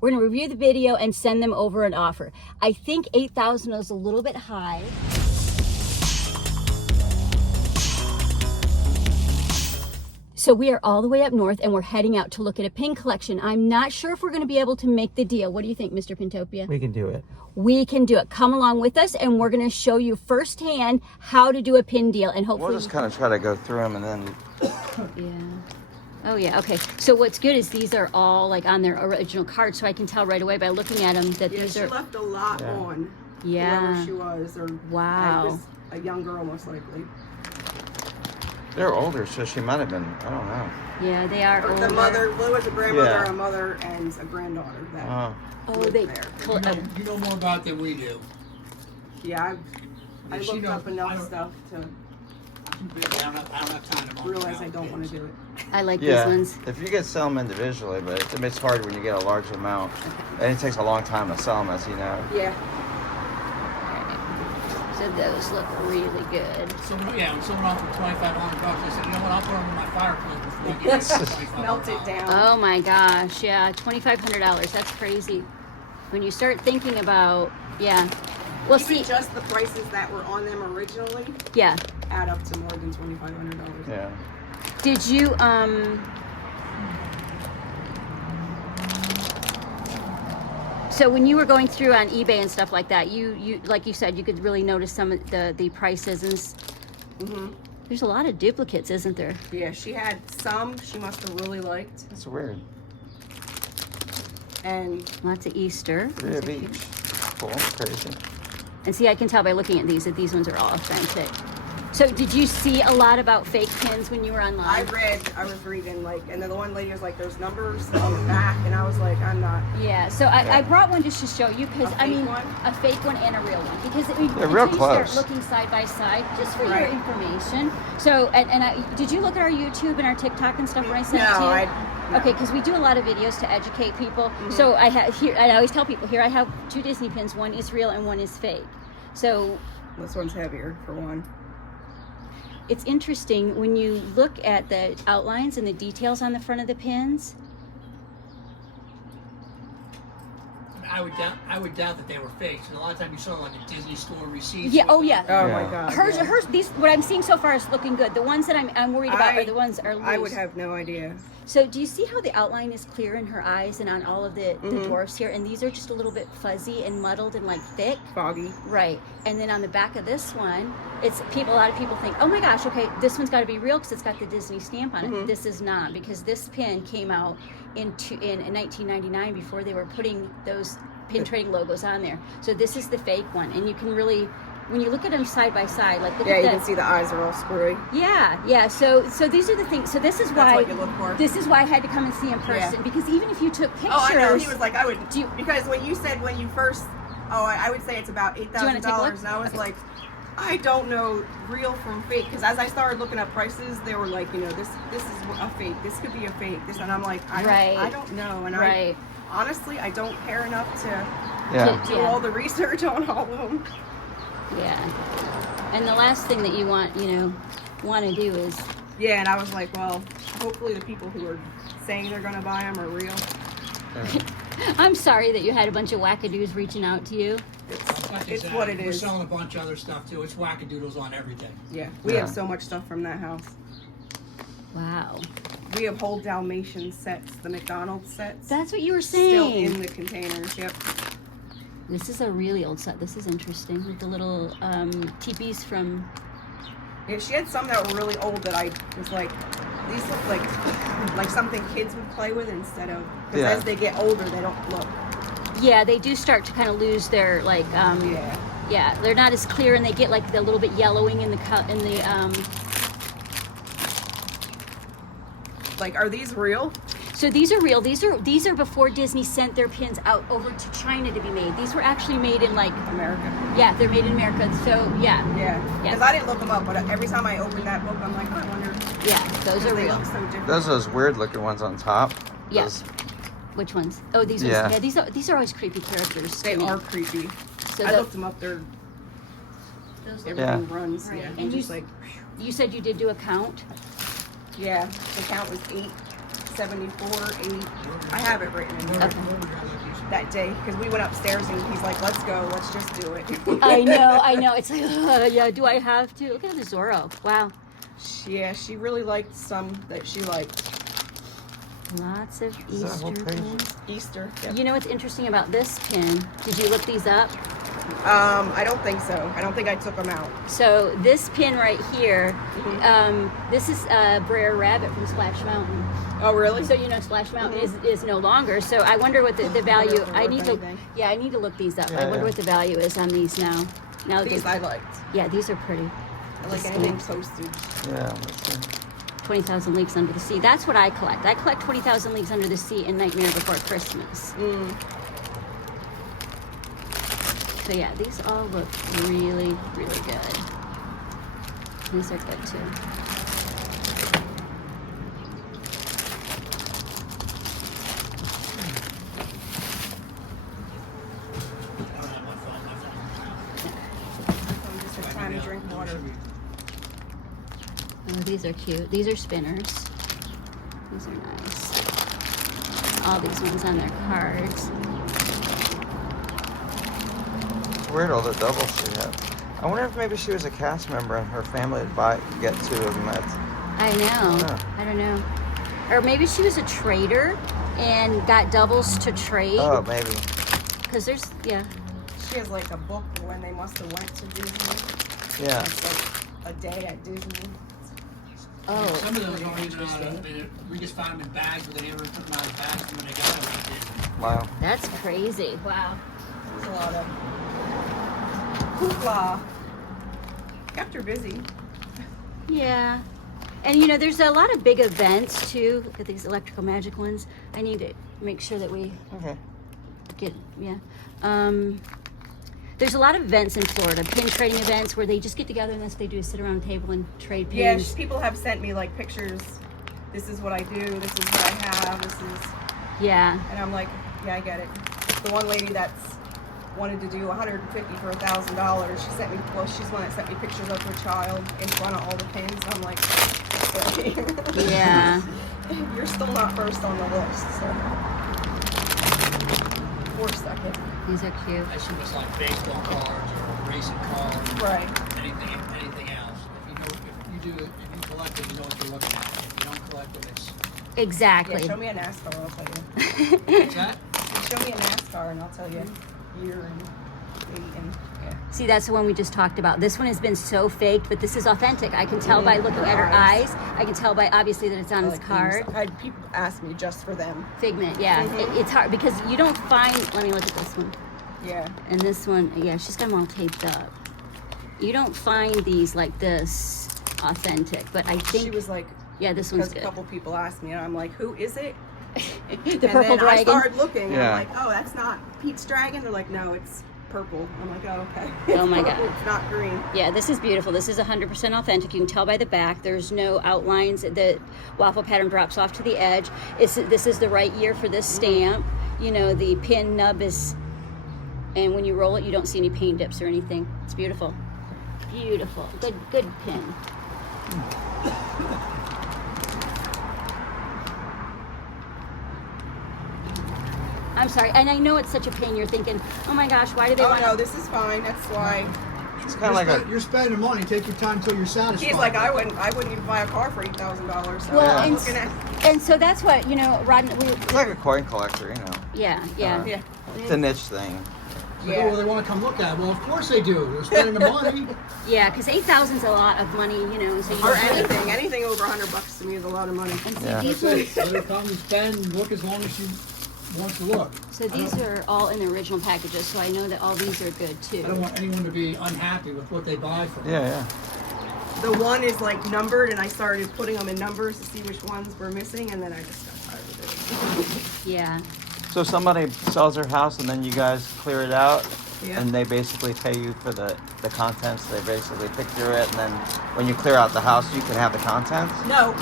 We're going to review the video and send them over an offer. I think 8,000 is a little bit high. So we are all the way up north and we're heading out to look at a pin collection. I'm not sure if we're going to be able to make the deal. What do you think, Mr. Pintopia? We can do it. We can do it. Come along with us and we're going to show you firsthand how to do a pin deal, and hopefully We'll just kind of try to go through them and then... Oh yeah, okay. So what's good is these are all like on their original card, so I can tell right away by looking at them that these are... she left a lot on whoever she was, or wow. It was a young girl most likely. They're older, so she might have been, I don't know. Yeah, they are older. The mother, well, was a grandmother, a mother, and a granddaughter that they there. You know more about it than we do. Yeah, I looked up enough stuff to I don't have time to realize I don't want to do it. I like these ones. If you could sell them individually, but it's hard when you get a large amount. And it takes a long time to sell them, as you know. Yeah. So those look really good. So when someone offered $2,500, I said, you know what, I'll put them in my fireplace before I get it. Melt it down. Oh my gosh, yeah, $2,500. That's crazy. When you start thinking about, well, Even just the prices that were on them originally, add up to more than $2,500. Yeah. Did you so when you were going through on eBay and stuff like that, you like you said, you could really notice some of the prices and there's a lot of duplicates, isn't there? Yeah, she had some she must have really liked. That's weird. And lots of Easter. 3 of each. Cool. Crazy. And see, I can tell by looking at these that these ones are all authentic. So did you see a lot about fake pins when you were online? I was reading, like, and then the one lady was like, there's numbers on the back, and I was like, I'm not. Yeah, so I brought one just to show you, because I mean, a fake one and a real one, because they're real close. Start looking side by side, just for your information. So, did you look at our YouTube and our TikTok and stuff when I sent it to you? Okay, because we do a lot of videos to educate people. So I always tell people, here I have 2 Disney pins, one is real and one is fake. So this one's heavier for one. It's interesting when you look at the outlines and the details on the front of the pins. I would doubt that they were fakes. And a lot of times you saw like a Disney store receipt. Yeah. Oh yeah. Oh my God. Hers. These. What I'm seeing so far is looking good. The ones that I'm worried about are the ones that are loose. I would have no idea. So do you see how the outline is clear in her eyes and on all of the dwarfs here? And these are just a little bit fuzzy and muddled and like thick. Foggy. Right. And then on the back of this one, a lot of people think, oh my gosh, okay, this one's got to be real because it's got the Disney stamp on it. This is not, because this pin came out in 1999 before they were putting those pin trading logos on there. So this is the fake one, and you can really, when you look at them side by side, like look at you can see the eyes are all screwy. Yeah. So these are the things. So this is why. That's what you look for. This is why I had to come and see in person, because even if you took pictures. Oh, I know. He was like, I would because when you said when you first, I would say it's about $8,000, and I was like, I don't know real from fake, because as I started looking up prices, they were like, this is a fake. This could be a fake. This, and I'm like, I don't know, and honestly, I don't care enough to do all the research on all of them. Yeah. And the last thing that you want to do is... Yeah, and I was like, well, hopefully the people who are saying they're going to buy them are real. I'm sorry that you had a bunch of wackadoos reaching out to you. It's what it is. We're selling a bunch of other stuff, too. It's wackadoodles on everything. Yeah, we have so much stuff from that house. Wow. We have whole Dalmatian sets, the McDonald's sets. That's what you were saying. Still in the containers, yep. This is a really old set. This is interesting, with the little teepees from... Yeah, she had some that were really old that I was like, these look like something kids would play with instead of... Because as they get older, they don't look. Yeah, they do start to kind of lose their, like... Yeah, they're not as clear, and they get like a little bit yellowing in the Like, are these real? So these are real. These are before Disney sent their pins out over to China to be made. These were actually made in like America. Yeah, they're made in America. So yeah. Because I didn't look them up, but every time I open that book, I'm like, I wonder. Yeah, those are they real. look so different. Those are those weird looking ones on top. Yes. Which ones? Oh, these ones. Yeah, these are always creepy characters. They are creepy. So I looked them up. Everything runs. Right. Yeah. And just you said you did do a count. Yeah, the count was 874, 8. I have it written in there. Okay. that day because we went upstairs and he's like, let's go, let's just do it. I know. It's like, yeah, do I have to? Look at the Zorro. Wow. Yeah, she really liked some that she liked. Lots of Is that whole Easter page? pins. Easter. Yep. You know what's interesting about this pin? Did you look these up? I don't think so. I don't think I took them out. So this pin right here, this is Brer Rabbit from Splash Mountain. Oh, really? So you know Splash Mountain is no longer. So I wonder what the value. I need to. Yeah, I need to look these up. Yeah, I wonder yeah. what the value is on these now. Now These they, I liked. yeah, these are pretty. I like anything postage. Yeah. Let's see. 20,000 Leagues Under the Sea. That's what I collect. I collect 20,000 Leagues Under the Sea and Nightmare Before Christmas. So yeah, these all look really, really good. These are good too. I don't have my phone. I'm just trying to drink water. Oh, these are cute. These are spinners. These are nice. All these ones on their cards. It's weird all the doubles she had. I wonder if maybe she was a cast member and her family would get two of them. I know. Yeah. I don't know. Or maybe she was a trader and got doubles to trade. Oh, maybe. Because there's, yeah. She has like a book when they must have went to Disney. Yeah. It's like a day at Disney. Oh, Some of those aren't even out of, we just found them in bags, but they never took them out of bags when they got them. They did. Wow. that's crazy. Wow. There's a lot of hoopla. Kept her busy. Yeah. And you know, there's a lot of big events too. Look at these electrical magic ones. I need to make sure that we Okay. get, yeah. There's a lot of events in Florida, pin trading events where they just get together and that's what they do is sit around a table and trade pins. Yeah, people have sent me like pictures. This is what I do. This is what I have. This is, Yeah. and I'm like, yeah, I get it. The one lady that's wanted to do $150 for $1,000. She sent me. Well, she's the one that sent me pictures of her child in front of all the pins. I'm like, okay. Yeah. You're still not first on the list, so. Or second. These are cute. I assume it's like baseball cards or racing cards. Right. Anything else. If you collect them, you know what you're looking at. If you don't collect them, it's Exactly. Yeah, show me a NASCAR, I'll tell you. what's that? Show me a NASCAR and I'll tell you year and date and yeah. See, that's the one we just talked about. This one has been so faked, but this is authentic. I can tell by looking at her eyes. I can tell by obviously that it's on I this like card. these. I had people ask me just for them. Figment, yeah. It's hard because you don't find. Let me look at this one. Yeah. And this one, yeah, she's got them all taped up. You don't find these like this authentic, but I think She was like, yeah, this one's because a good. couple people asked me, and I'm like, who is it? The And purple then dragon. I started looking, and Yeah. I'm like, oh, that's not Pete's dragon. They're like, no, it's purple. I'm like, oh, okay. Oh my It's purple, God. It's not green. Yeah, this is beautiful. This is 100% authentic. You can tell by the back. There's no outlines. The waffle pattern drops off to the edge. This is the right year for this stamp. You know, the pin nub is, and when you roll it, you don't see any paint dips or anything. It's beautiful. Beautiful. Good pin. I'm sorry, and I know it's such a pain. You're thinking, oh my gosh, why do they Oh want no, this is fine. That's why. It's kind of like a. You're spending money. Take your time until you're satisfied. He's like, I wouldn't even buy a car for $8,000. So Well, I'm and, looking at. and so that's what, you know, Rod, It's like a coin collector, you know. yeah. Yeah. It's a niche thing. Yeah. Well, they want to come look at it. Well, of course they do. They're spending the money. Yeah, because 8,000 is a lot of money, you know. So you Or don't anything over $100 to me is a lot of money. And see, Yeah. these Let ones, her come and spend, look as long as she wants to look. so these are all in the original packages, so I know that all these are good I don't too. want anyone to be unhappy with what they buy from me. Yeah, yeah. The one is like numbered, and I started putting them in numbers to see which ones were missing, and then I just got tired of it. Yeah. So somebody sells their house and then you guys clear it out Yeah. and they basically pay you for the contents. They basically pick through it and then when you clear out the house, you can have the contents. No,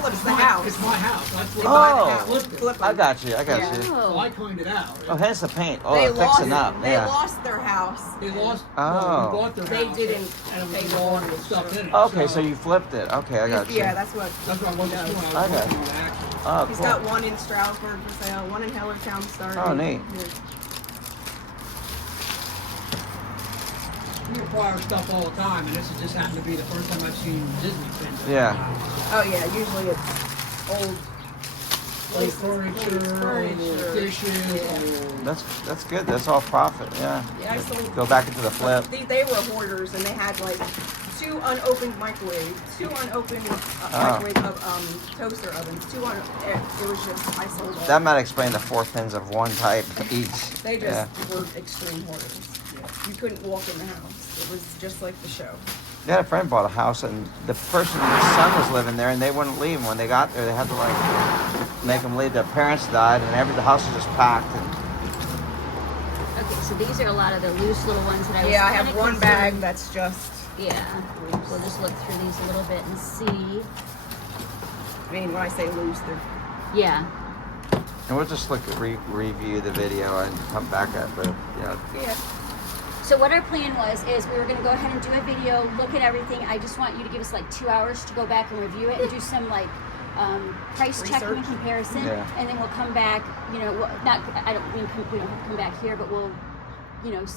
flips the house. It's my house. That's what Oh. flipped it. Flip I 'em. got you. Yeah. So I cleaned it out. Oh, hence the paint. Oh, They it's lost. fixing up. They Yeah. lost their house. They lost. Oh. Well, we bought their They house, didn't and pay it was the all mortgage, stuff in it. Okay, so you flipped it. Okay, I got you. Yeah, that's what. That's what I wasn't doing. I was Okay. working on it actually. Oh, He's cool. got one in Stroudsburg for sale, one in Hellertown starting. Oh, neat. We acquire stuff all the time, and this has just happened to be the first time I've seen Disney pins. Yeah. Oh yeah, usually it's old Old furniture, old dishes, Yeah. old... That's good. That's all profit. Yeah. Yeah, I sold. Go back into the flip. They were hoarders, and they had like 2 unopened microwaves, 2 unopened microwave toaster ovens, 2 it was just, I sold all. That might explain the 4 pins of one type each. They Yeah. just were extreme hoarders. You couldn't walk in the house. It was just like the show. Yeah, a friend bought a house, and the person, his son was living there, and they wouldn't leave. When they got there, they had to like make them leave. Their parents died, and the house was just packed. And Okay, so these are a lot of the loose little ones that I was Yeah, I have kinda one concerned- bag that's just. Yeah, we'll just look through these a little bit and see. I mean, when I say loose, they're. Yeah. we'll just look at review the video and come back at the Yeah. So what our plan is we were going to go ahead and do a video, look at everything. I just want you to give us like 2 hours to go back and review it and do some like price checking and Research. comparison, Yeah. and then we'll come back. You know, not I don't mean we don't have to come back here, but we'll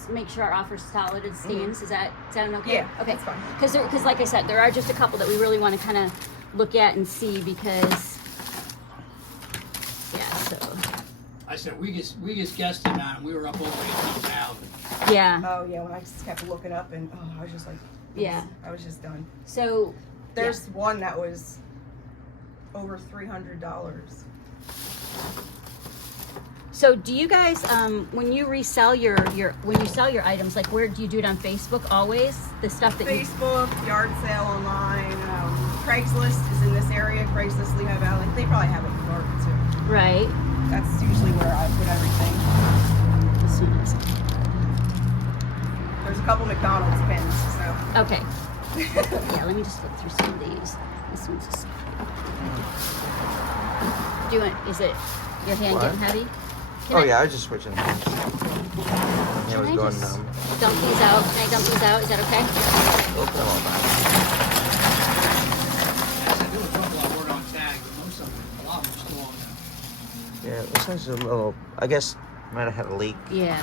make sure our offer's solid and stands. Is that sound okay? Yeah, Okay. that's fine. Because like I said, there are just a couple that we really want to kind of look at and see because so I said, we just guessed it on, we were up over 18,000. yeah. Oh yeah, when I just kept looking up and I was just like. Yeah. I was just done. So There's one that was over $300. So do you guys, when you resell when you sell your items, like where do you do it on Facebook always? The stuff that Facebook, yard sale online, Craigslist is in this area. Craigslist, Lehigh Valley. They probably have it in Florida too. right? That's usually where I put everything. This one is There's a couple McDonald's pins, so. okay. Yeah, let me just look through some of these. This one's just. Is it your hand What? getting heavy? Oh yeah, I was just switching hands. It Can was I going just numb. dump these out? Can I dump these out? Is that okay? Open them all back. I said, there were a couple I ordered on tag, but most of them, a lot of them are still on there. Yeah, this one's a little. I guess might have had a leak. Yeah.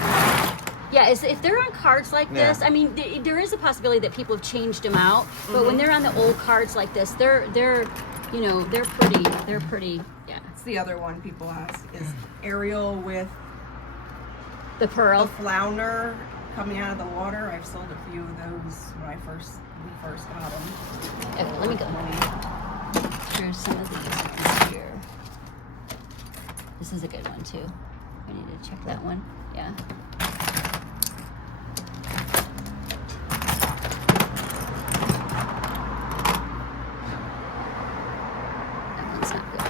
Yeah, if they're on cards like Yeah. this, I mean, there is a possibility that people have changed them out. But when they're on the old cards like this, they're pretty. Yeah. That's the other one people ask is Ariel with The a pearl. flounder coming out of the water. I've sold a few of those when we first got them. Okay, let me go through some of these ones here. This is a good one too. I need to check that one. Yeah. That one's not good.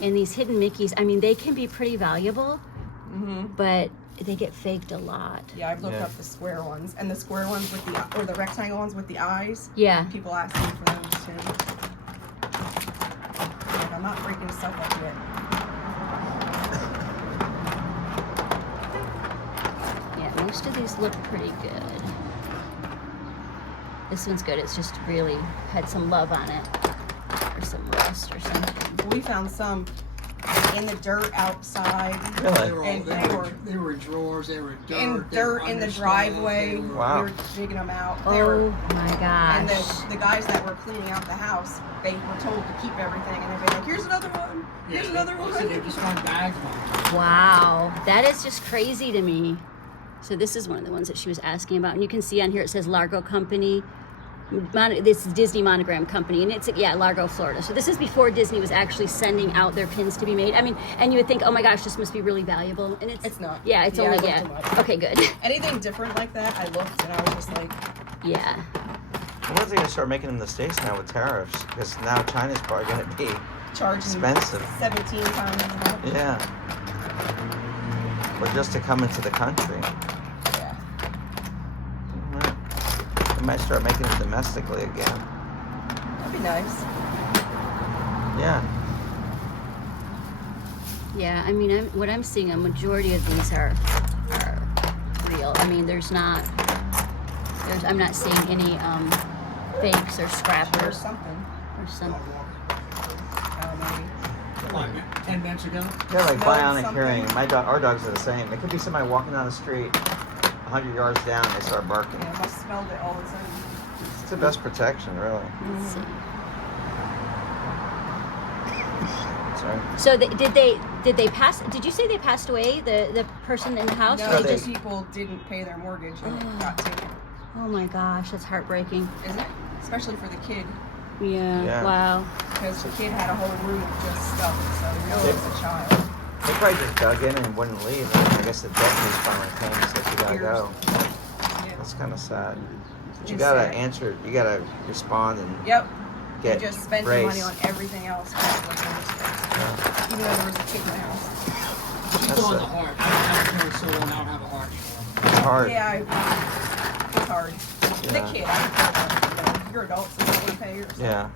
And these hidden Mickeys, I mean, they can be pretty valuable, but they get faked a lot. Yeah, I've looked Yeah. up the square ones and the square ones with the rectangle ones with the eyes. Yeah. People ask me for those too. Like, I'm not breaking stuff up yet. Yeah, most of these look pretty good. This one's good. It's just really had some love on it, or some rust or something. We found some in the dirt outside. They Really? were, And they were in drawers, they were in dirt. In they were dirt in the under driveway. stove, they were- Wow. We were digging them out. They were, Oh my and gosh. the guys that were cleaning out the house, they were told to keep everything, and they'd be like, "Here's another one. Yeah, Here's another I said, they one." just found bags of them. Wow, that is just crazy to me. So this is one of the ones that she was asking about, and you can see on here it says Largo Company. This is Disney Monogram Company, and it's Largo, Florida. So this is before Disney was actually sending out their pins to be made. I mean, and you would think, oh my gosh, this must be really valuable, and It's not. Yeah, it's Yeah, I only looked them up. Okay, good. Anything different like that, I looked and I was just like, Yeah. What if they gonna start making them in the States now with tariffs? Because now China's probably gonna be charging expensive. 17 times as much. Yeah. Or just to come into the country. Yeah. They might start making them domestically again. That'd be nice. Yeah. Yeah, I mean, what I'm seeing, a majority of these are real. I mean, there's not I'm not seeing any fakes or Or scrappers something. or something. Maybe. Like 10 minutes ago. They're like Smelled bionic something. hearing. Our dogs are the same. It could be somebody walking down the street 100 yards down, they start barking. Yeah, must smelled it all the time. It's the best protection, really. Let's see. Sorry. So did they pass? Did you say they passed away? The person in the house? No, Or the just, people didn't pay their mortgage and it got taken. oh my gosh, that's heartbreaking. Isn't it? Especially for the kid. Yeah. Yeah. Wow. Because the kid had a whole room of just stuff, so you know it was a child. They probably just dug in and wouldn't leave. And I guess the deputies finally came and said, you gotta go. Yeah. That's kind of sad. But you It's gotta sad. answer, you gotta respond and Yep. get They just spent the money grace. on everything else. Even though there was a kid in the house. She's That's on it. the heart. I haven't carried so long, I don't have a heart anymore. It's hard. Yeah, it's hard. The Yeah. kid, I don't care about it. You're adults, so you want to pay yours. Yeah.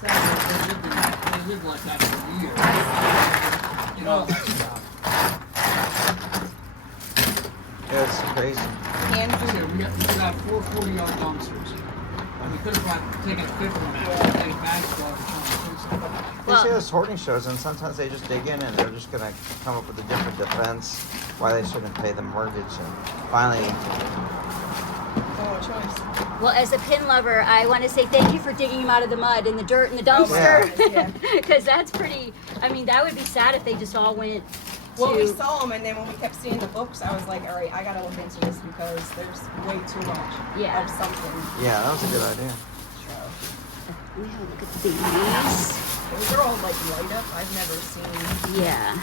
They lived like that for years. You know, that stuff. Yeah, it's crazy. Canned So food. we got 4 40-yard dumpsters. And we could have taken a fifth one out and taken bags for all the time. You Well- see those hoarding shows, and sometimes they just dig in and they're just gonna come up with a different defense why they shouldn't pay the mortgage. And finally, No choice. Well, as a pin lover, I want to say thank you for digging them out of the mud and the dirt and the Oh my dumpster. goodness, yeah. Because that's pretty. I mean, that would be sad if they just all went. Well, we to- saw them, and then when we kept seeing the books, I was like, all right, I gotta look into this because there's way too much Yeah. of something. yeah, that was a good idea. So, Let me have a look at these. those are all like light up. I've never seen. Yeah.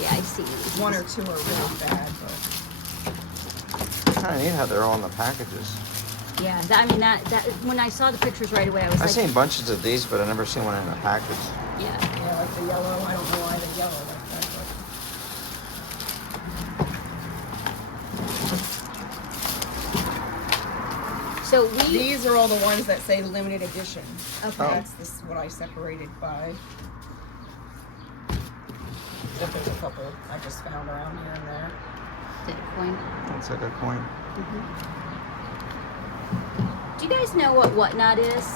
Yeah, I see these. One or two are really bad, but It's kind of neat how they're all in the packages. Yeah, I mean that when I saw the pictures right away, I was I've like, seen bunches of these, but I've never seen one in a package. yeah. yeah, like the yellow. I don't know why they're yellow like that. So But we. these are all the ones that say limited edition. Okay. That's this what I separated by. But there's a couple I just found around here and there. Did a coin. That's a good point. Do you guys know what Whatnot is?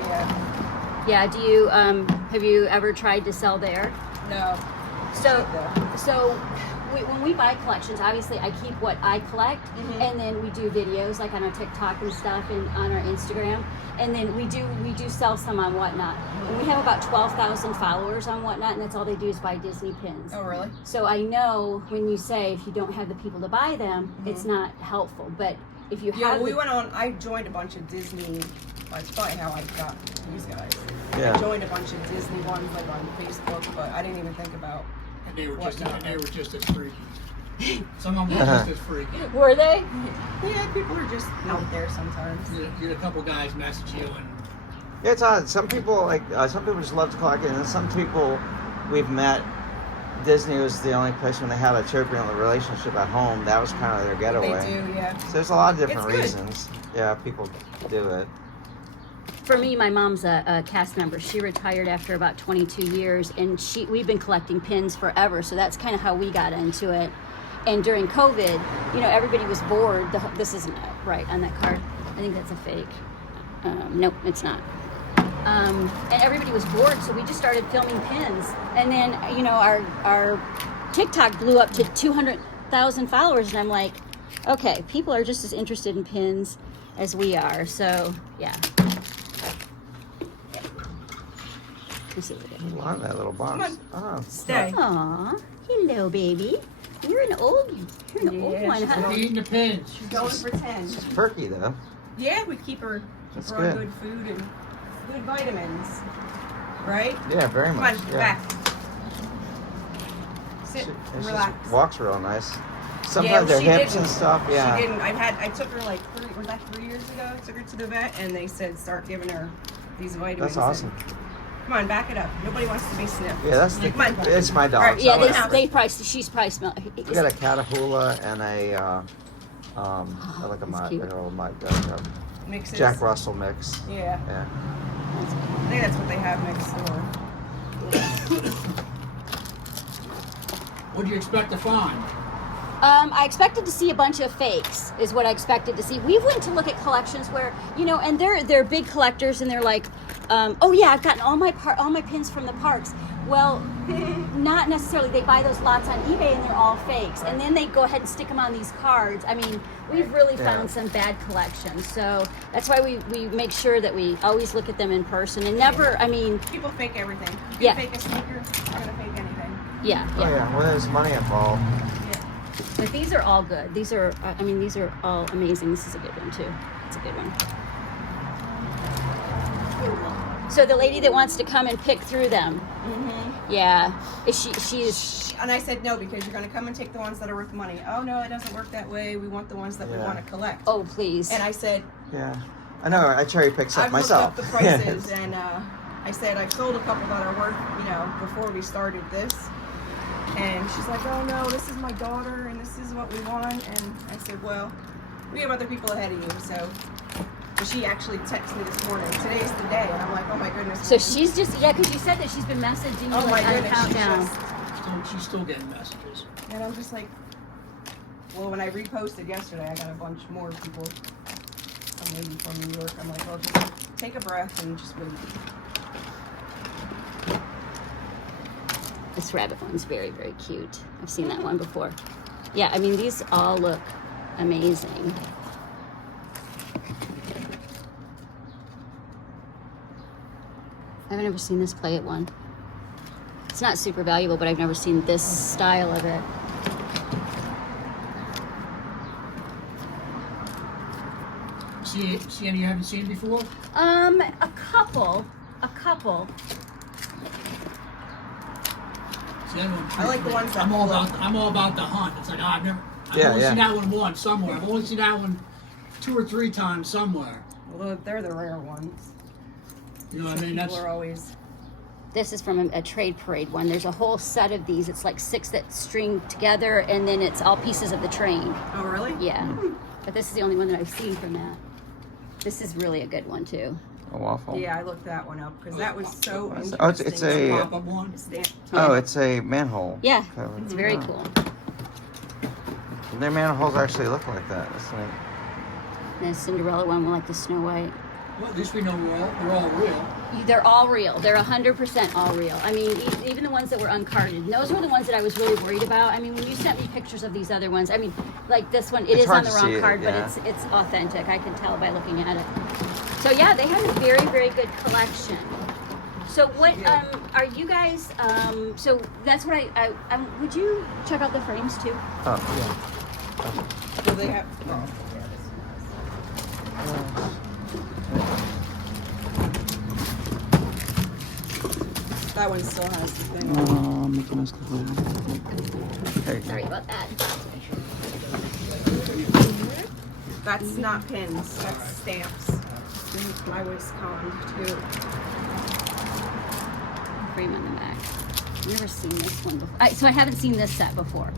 Yeah. Yeah. Do you have you ever tried to sell there? No. So when we buy collections, obviously I keep what I collect, and then we do videos like on our TikTok and stuff, and on our Instagram, and then we do sell some on Whatnot. And we have about 12,000 followers on Whatnot, and that's all they do is buy Disney pins. Oh, really? So I know when you say if you don't have the people to buy them, it's not helpful. But if you Yeah, have, we the- went on. I joined a bunch of Disney. That's probably how I got these guys. I Yeah. joined a bunch of Disney ones like on Facebook, but I didn't even think about. And they were Whatnot. just as freaky. Some of them were just as freaky. were they? Yeah, people are just out there sometimes. You get a couple guys message you and Yeah, it's odd. Some people some people just love to collect it, and then some people we've met. Disney was the only place when they had a children relationship at home. That was kind of their getaway. They do, yeah. So there's a lot of different It's good. reasons. Yeah, people do it. For me, my mom's a cast member. She retired after about 22 years, and we've been collecting pins forever. So that's kind of how we got into it. And during COVID, everybody was bored. This isn't right on that card. I think that's a fake. Nope, it's not. And everybody was bored, so we just started filming pins. And then, our TikTok blew up to 200,000 followers, and I'm like, okay, people are just as interested in pins as we are. So, yeah. Let me see what it is. A lot in that little box. Oh, Stay. Aw, hello, baby. You're an old Yeah, one, she's huh? they're eating the pins. She's going for 10. it's perky though. Yeah, we keep her That's on good. good food and good vitamins. Right? Yeah, very Come much. on, yeah. back. Sit, She relax. just walks real nice. Sometimes their she hips didn't. and stuff. Yeah. She didn't. I took her like 3 years ago. I took her to the vet, and they said start giving her these vitamins. That's awesome. Come on, back it up. Nobody wants to be sniffed. Yeah, that's the. Come on. It's my dog. All right, so Yeah, I like it. she's probably smell. We got a Catahoula and a like a that's mud, cute. like a little mud, Mixes. Jack Russell mix. Yeah, Yeah. I think that's what they have next door. What do you expect to find? I expected to see a bunch of fakes, is what I expected to see. We went to look at collections where, you know, and they're big collectors, and they're like, oh yeah, I've gotten all my pins from the parks. Well, not necessarily. They buy those lots on eBay, and they're all fakes, and then they go ahead and stick them on these cards. I mean, we've really found some bad collections, so that's why we make sure that we always look at them in person and never. I mean, People fake everything. You fake a sneaker, you're gonna fake anything. yeah. Oh yeah, well, there's money involved. But these are all good. These are, I mean, these are all amazing. This is a good one too. It's a good one. So the lady that wants to come and pick through them, yeah, she's. And I said no, because you're going to come and take the ones that are worth money. Oh no, it doesn't work that way. We want the ones that we want to collect. Oh please. And I said, Yeah, I know. I cherry pick stuff I've myself. looked up the prices, and I said I've sold a couple that are worth, you know, before we started this. And she's like, oh no, this is my daughter, and this is what we want. And I said, well, we have other people ahead of you, so. But she actually texted me this morning. Today's the day, and I'm like, oh my goodness. So she's just, yeah, because you said that she's been messaging you Oh my like on goodness, countdown. She's still getting messages. And I'm just like, well, when I reposted yesterday, I got a bunch more people. Some lady from New York. I'm like, well, just take a breath and just wait. This rabbit one's very, very cute. I've seen that one before. Yeah, I mean, these all look amazing. I've never seen this play at one. It's not super valuable, but I've never seen this style of it. See any you haven't seen before? A couple. See, I like the ones that I'm all float. about the hunt. It's like I've Yeah, only yeah. seen that one once somewhere. I've only seen that one 2 or 3 times somewhere. Well, they're the rare ones. You know what I mean? People That's are always. This is from a trade parade one. There's a whole set of these. It's like 6 that string together, and then it's all pieces of the train. Oh, really? Yeah. But this is the only one that I've seen from that. This is really a good one too. A waffle. Yeah, I looked that one up because that was so interesting. Oh, it's a. pop-up one. Oh, it's a manhole. Yeah, cover. it's very Oh. cool. Their manholes actually look like that. It's like, And the Cinderella one, like the Snow White. Well, at least we know they're all real. They're all real. They're 100% all real. I mean, even the ones that were uncarded. And those were the ones that I was really worried about. I mean, when you sent me pictures of these other ones, I mean, like this one, it It's is hard on the to wrong see it, card, yeah. but it's authentic. I can tell by looking at it. So yeah, they have a very, very good collection. So what are you guys? So that's what I would you check out the frames too? oh Do they have? Oh, that one still has the thing. yeah. Sorry about that. That's not pins. That's stamps. I was conned too. Frame on the back. I've never seen this one before. So I haven't seen this set before.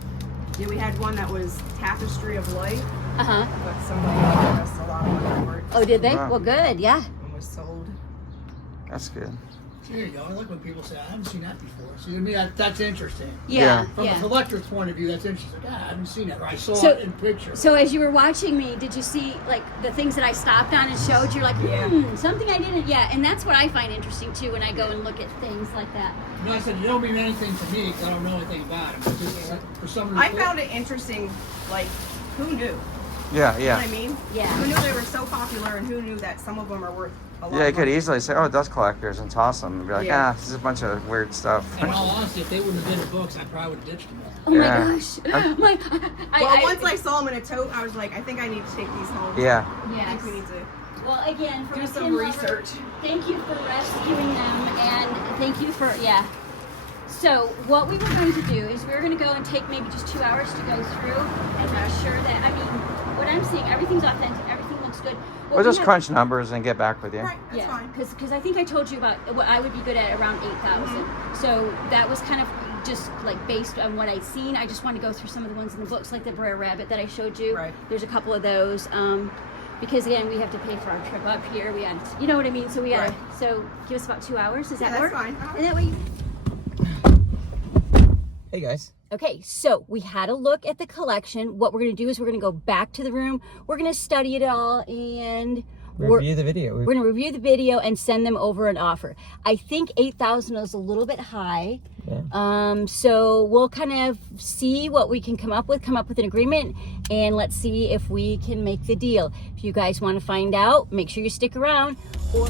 Yeah, we had one that was Tapestry of Light, Uh-huh. but somebody gave us a lot of money for it. Oh, did they? Wow. Well, good. Yeah. It was sold. That's good. There you go. I like when people say, I haven't seen that before. See, to me, that's interesting. Yeah. From a collector's point of view, that's interesting. God, I haven't seen that. Or I saw So- it in pictures. So as you were watching me, did you see like the things that I stopped on and showed you? Like, something I didn't. Yeah, and that's what I find interesting too when I go and look at things like that. You know, I said, you don't mean anything to me because I don't know anything about it. But just for someone I found it interesting, like, who knew? Yeah, You know what I yeah. mean? Yeah. Who knew they were so popular, and who knew that some of them are worth a lot Yeah, you of could money? easily say, "Oh, dust collectors," and toss them, and be like, Yeah. this is a bunch of weird stuff. In all honesty, if they wouldn't have been the books, I probably would have ditched them all. Oh Yeah. my gosh. Well, once I saw them in a tote, I was like, I think I need to take these home. Yeah. I Yes. think we need to Well, again, from do a some pin lover, research. thank you for rescuing them, and thank you for So what we were going to do is we were going to go and take maybe just 2 hours to go through and make sure that what I'm seeing, everything's authentic, everything looks good. We'll just crunch numbers and get back with you. Right, that's fine. because I think I told you about what I would be good at around 8,000. So that was kind of just like based on what I'd seen. I just wanted to go through some of the ones in the books, like the Brer Rabbit that I showed you. Right. There's a couple of those. Because again, we have to pay for our trip up here. We had, you know what I mean. So we had, so give us about 2 hours. Does that Yeah, work? that's fine. And that way. Hey guys. Okay, so we had a look at the collection. What we're going to do is we're going to go back to the room. We're going to study it all and Review the video. We're going to review the video and send them over an offer. I think 8,000 is a little bit high. Yeah. So we'll kind of see what we can come up with an agreement, and let's see if we can make the deal. If you guys want to find out, make sure you stick around. Or